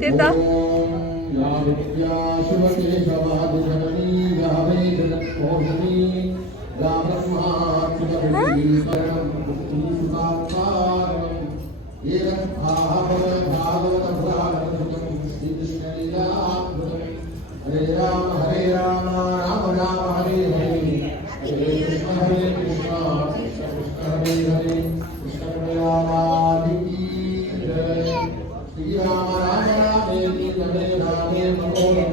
Tita. Hare Rama, Rama Rama, Hare Hare, Hare Krishna, Hare Krishna, Krishna Krishna, Hare Hare, Krishna Rama, Hare Jai, Shri Rama, Rama Rame, Rame Rame, Manore,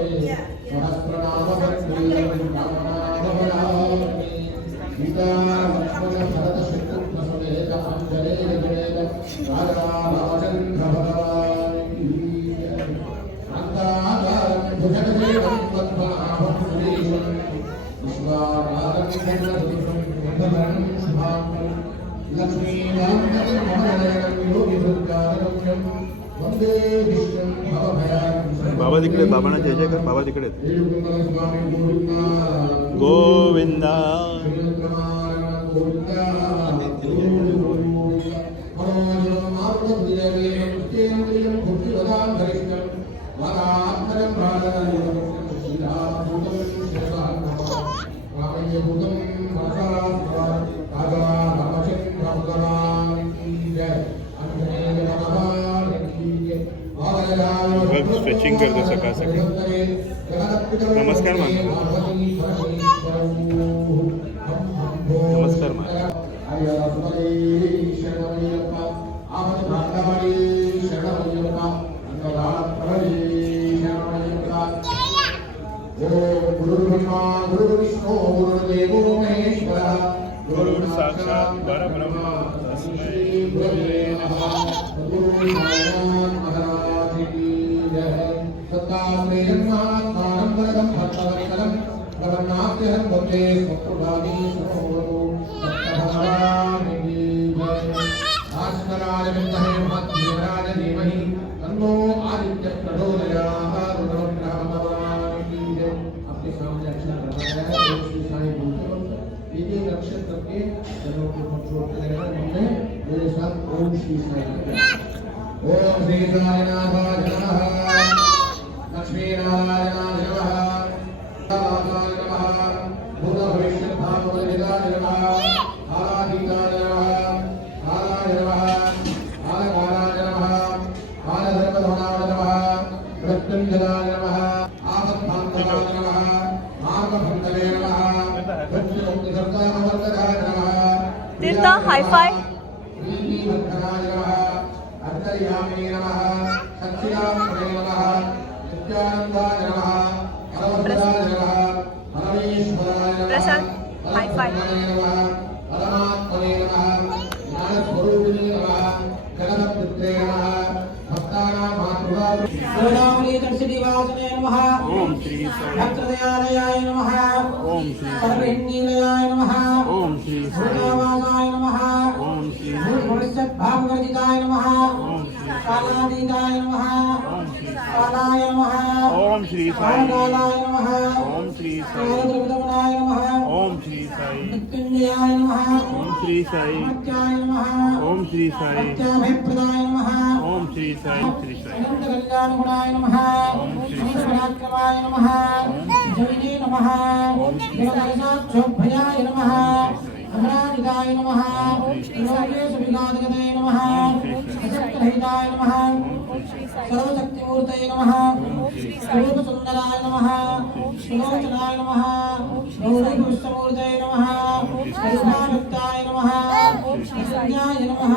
Sahasranama Bhakti, Rama Rama Rame, Sita Lakshmana Bharata Shatrughna Sameta Anjali Janeta, Raja Ramachandra Bhagavan ki Jai, Antaram Bhujadevam Padmanabham Sureesham, Vishwararam Chandrasekham Vandhanam Shubham, Lakshmi Nandam Mahadaram Yogi Bhutkaram Vande Vishnu Bhavayam. बाबा तिकडे, बाबांना जय जय कर. बाबा तिकडे Govinda. Stretching करतो सकाळ सकाळी. नमस्कार मान. नमस्कार मान. गुरुर् साक्षात् परब्रह्म तस्मै गुरवे नमः. नक्षत्र के जनों को कंट्रोल करेगा. हमने मेरे साथ ओम श्री साई. ओम श्री साईनाथाय नमः. लक्ष्मी नारायणाय नमः. नारायणाय नमः. भूत भविष्य भावनाय नमः. आराधिताय नमः. नारायणाय नमः. आलकाराय नमः. आलधर्मधनाय नमः. मृत्युंजयाय नमः. आपद्बान्धवाय नमः. मार्गभङ्गवे नमः. Tita, high five. Prasad, high five. ओम श्री साई. भक्तदयालयाय नमः. ओम श्री साई. सर्वहिन्दीलयाय नमः. ओम श्री साई. भूतावासाय नमः. ओम श्री साई. भूतभविष्यद्भाववर्जिताय नमः. ओम श्री साई. कालातीताय नमः. ओम श्री साई. कालाय नमः. ओम श्री साई. कालाय नमः. ओम श्री साई. कालद्रविदमनाय नमः. ओम श्री साई. मृत्युंजयाय नमः. ओम श्री साई. मत्याय नमः. ओम श्री साई. मत्याभयप्रदाय नमः. ओम श्री साई. श्री साई. अनन्तकल्याणगुणाय नमः. अनन्तपराक्रमाय नमः. जयिने नमः. जगदर्शाक्षोभयाय नमः. अमराजिताय नमः. लोकेशविघातगतये नमः. अशक्तरहिताय नमः. सर्वशक्तिमूर्तये नमः. स्वरूपसुन्दराय नमः. सुलोचनाय नमः. गौरीपुष्पमूर्तये नमः. करुणाभक्ताय नमः. संज्ञाय नमः.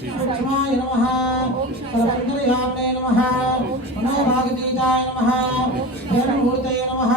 सूक्ष्माय नमः. सर्वन्तर्याम्ने नमः. मनोभागतीताय नमः. धर्ममूर्तये नमः.